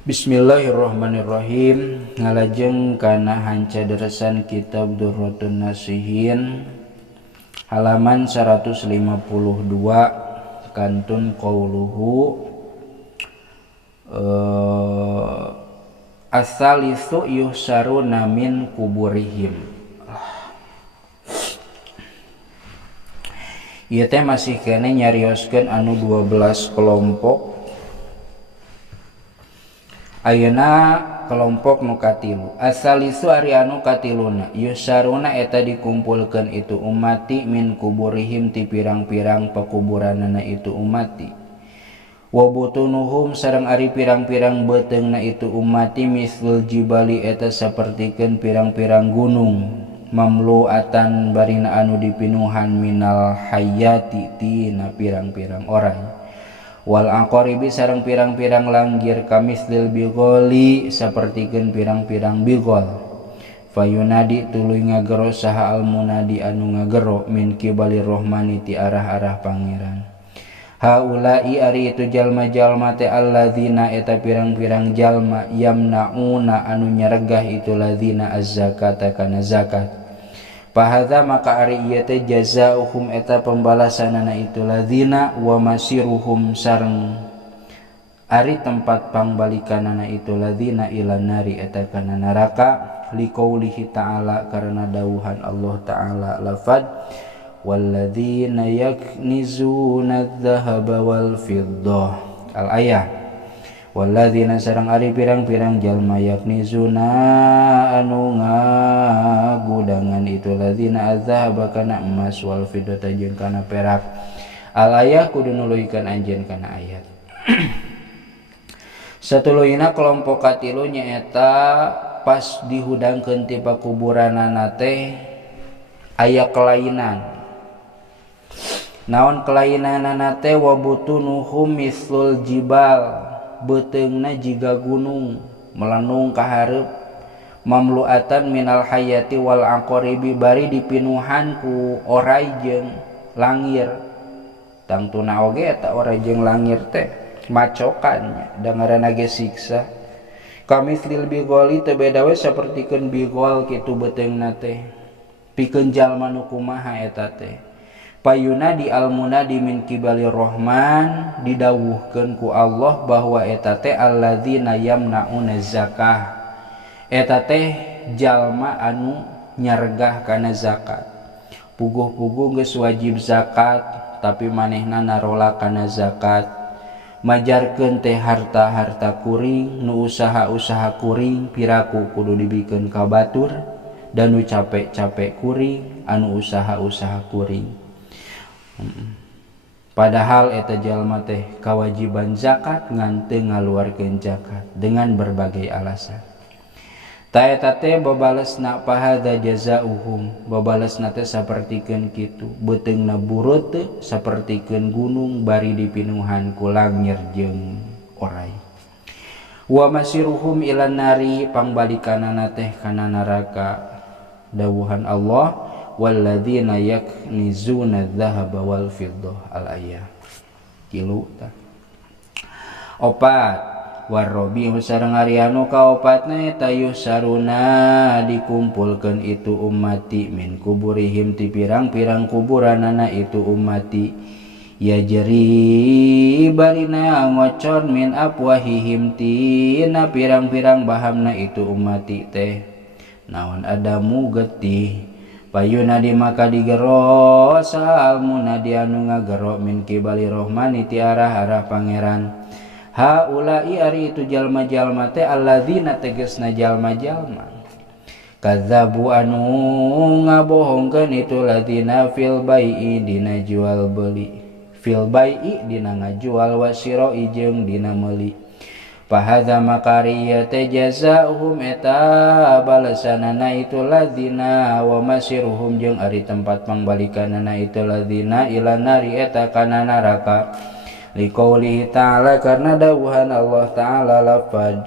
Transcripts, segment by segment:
Bismillahirrahmanirrahim. Ngalajeng kana hanca deresan kitab Durratun Nasihin halaman 152 kantun qauluhu as-salisu yuhsaruna min kuburihim. Ieu teh masih kene nyarioskeun anu 12 kelompok. Ayeuna kelompok nu katilu. Asalisu ari anu katiluna yusaruna eta dikumpulkeun itu umati min kuburihim ti pirang-pirang pakuburanana itu umati. Wa butunuhum sareng ari pirang-pirang beuteungna itu umati mislul jibali eta sapertikeun pirang-pirang gunung mamluatan barina anu dipinuhan minal hayati tina pirang-pirang orang. Wal aqaribi sareng pirang-pirang langgir kamislil bigoli sapertikeun pirang-pirang bigol. Fayunadi tuluy ngagero saha al munadi anu ngagero min kibalir rahmani ti arah-arah pangeran. Haulai ari itu jalma-jalma teh alladzina eta pirang-pirang jalma yamnauna anu nyaregah itu ladzina az-zakata kana zakat. Pahadza maka ari ieu teh jazaohum eta pembalasanana itu ladzina wa masiruhum sareng ari tempat pangbalikanana itu ladzina ilan nari eta kana neraka liqaulihi ta'ala karena dawuhan Allah ta'ala lafad walladzina yaknizuna adz-dzahaba wal fiddah al ayah. Walladzina sareng ari pirang-pirang jalma yaknizuna anu ngagudangan itu ladzina azhaba kana emas wal fiddata jeung kana perak. Al ayah kudu nuluykeun anjeun kana ayat. Satuluyna kelompok katilu nyaeta pas dihudangkeun ti pakuburanana teh aya kelainan. Naon kelainanana teh wa butunuhum mislul jibal. Beteungna jiga gunung melenung ka hareup mamluatan minal hayati wal aqaribi bari dipinuhan ku oray jeung langir. Tangtuna oge eta oray jeung langir teh macokannya da ngaranna ge siksa. Kamislil bigoli teu beda we sapertikeun bigol kitu beteungna teh pikeun jalma nu kumaha eta teh. Payuna di almunadi min kibali rahman didawuhkeun ku Allah bahwa eta teh alladzina yamnauna zakah eta teh jalma anu nyaregah kana zakat. Puguh-puguh geus wajib zakat tapi manehna narola kana zakat. Majarkeun teh harta-harta kuring nu usaha-usaha kuring piraku kudu dibikeun ka batur dan nu capek-capek kuring anu usaha-usaha kuring. Padahal eta jalma teh kewajiban zakat ngan teu ngaluarkeun zakat dengan berbagai alasan. Ta eta teh babalesna pahadza jazaohum babalesna teh sapertikeun kitu beuteungna bureut teh sapertikeun gunung bari dipinuhan ku langir jeung oray. Wa masiruhum ilan nari pangbalikanana teh kana neraka. Dawuhan Allah walladzina yaknizuna adz-dzahaba wal fiddah al ayah. Kilu tah. Opat warrobi sareng ari anu kaopatna eta yusaruna dikumpulkeun itu ummati min kuburihim ti pirang-pirang kuburanana itu ummati ya jeri barina ngocon min afwahihim tina pirang-pirang bahamna itu ummati teh naon adamu getih. Payuna di maka digero sal munadi anu ngagero min kibali rahmani ti arah-arah pangeran. Haulai ari itu jalma-jalma teh alladzina tegasna jalma-jalma kadzabu anu ngabohongkeun itu ladzina fil bai'i dina jual beli fil bai'i dina ngajual wasiroi jeung dina meuli. Pahadza makariya teh jazaohum eta balasanana itu ladzina wa masiruhum jeung ari tempat pangbalikanana itu ladzina ila nari eta kana neraka liqaulihi ta'ala karena dawuhan Allah ta'ala lafad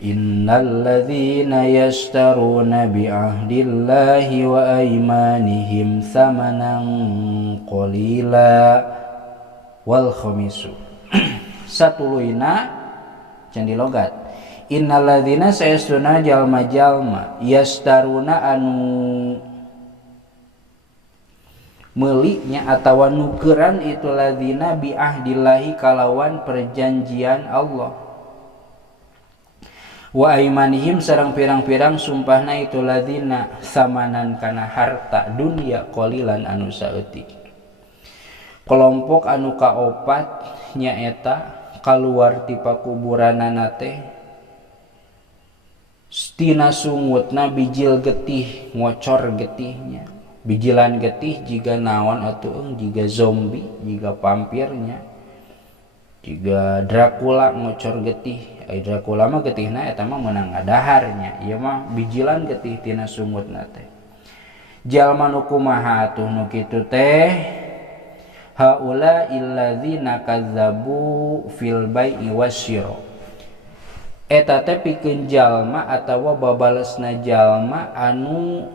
innal ladzina yashtaruna bi ahdillahi wa aymanihim thamanan qalila wal khamisu satuluina can di logat. Innalladzina saestuna jalma-jalma yastaruna anu meliknya atawa nukeran itu ladzina bi ahdillahi kalawan perjanjian Allah wa aimanihim sareng pirang-pirang sumpahna itu ladzina samanan kana harta dunia qalilan anu saeutik. Kelompok anu kaopat nyaeta kaluar ti pakuburanana teh tina sungutna bijil getih ngocor getihnya. Bijilan getih jiga naon atuh jiga zombie jiga vampirnya jiga Dracula ngocor getih. Dracula mah getihna eta mah meunang ngadaharnya, ieu mah bijilan getih tina sungutna teh. Jalma nu kumaha atuh nu kitu teh haula illadzina kazzabu fil bai'i wasyira. Eta teh pikeun jalma atawa babalesna jalma anu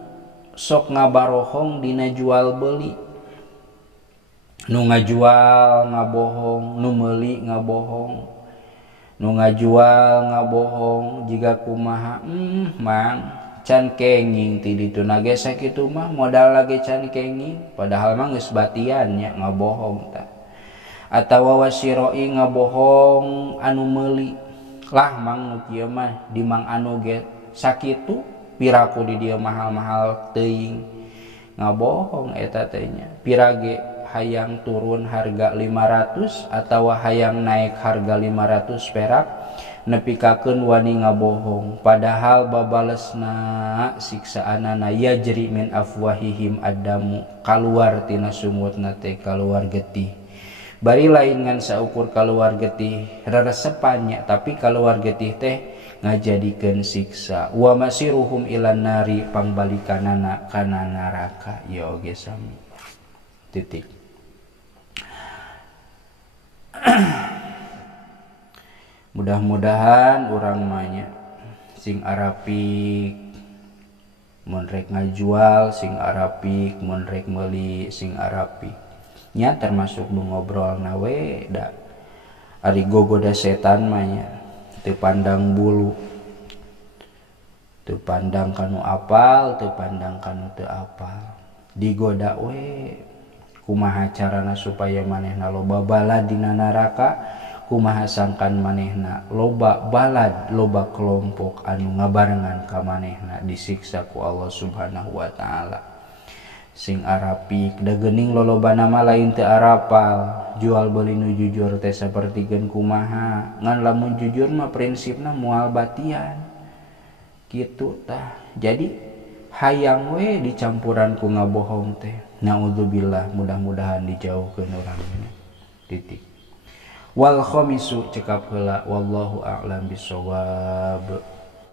sok ngabarohong dina jual beli. Nu ngajual ngabohong, nu meuli ngabohong, nu ngajual ngabohong jiga kumaha mang can kenging ti ditu nage sakitu mah modal lagi can kenging padahal mah geus batian nya ngabohong tah. Atawa wasiroi ngabohong anu meuli lah mang nu kieu mah di mang anu ge sakitu piraku di dieu mahal-mahal teuing ngabohong eta teh nya pirage hayang turun harga 500 atawa hayang naik harga 500 perak nepikakeun wani ngabohong padahal babalesna siksaanana yajri min afwahihim adamu kaluar tina sumutna teh kaluar getih. Bari lain ngan saukur kaluar getih reresepannya tapi kaluar getih teh ngajadikeun siksa. Wa masiruhum ilan nari pangbalikanana kana neraka ya oge sami. Titik. Mudah-mudahan urang manya sing arapik mun rek ngajual, sing arapik mun rek meuli sing arapik nya termasuk nu ngobrolna we da ari gogoda setan mah nya teu pandang bulu, teu pandang kanu apal, teu pandang kanu teu apal, digoda we kumaha carana supaya manehna loba balad dina neraka, kumaha sangkan manehna loba balad, loba kelompok anu ngabarengan ka manehna disiksa ku Allah Subhanahu wa taala. Sing arapik da geuning lolobana mah lain teu arapal, jual beli nu jujur teh sapertikeun kumaha, ngan lamun jujur mah prinsipna moal batian kitu tah. Jadi hayang we dicampuran ku ngabohong teh. Naudzubillah, mudah-mudahan dijauhkeun urang titik. Wal khamisu cekap heula wallahu a'lam bisawab.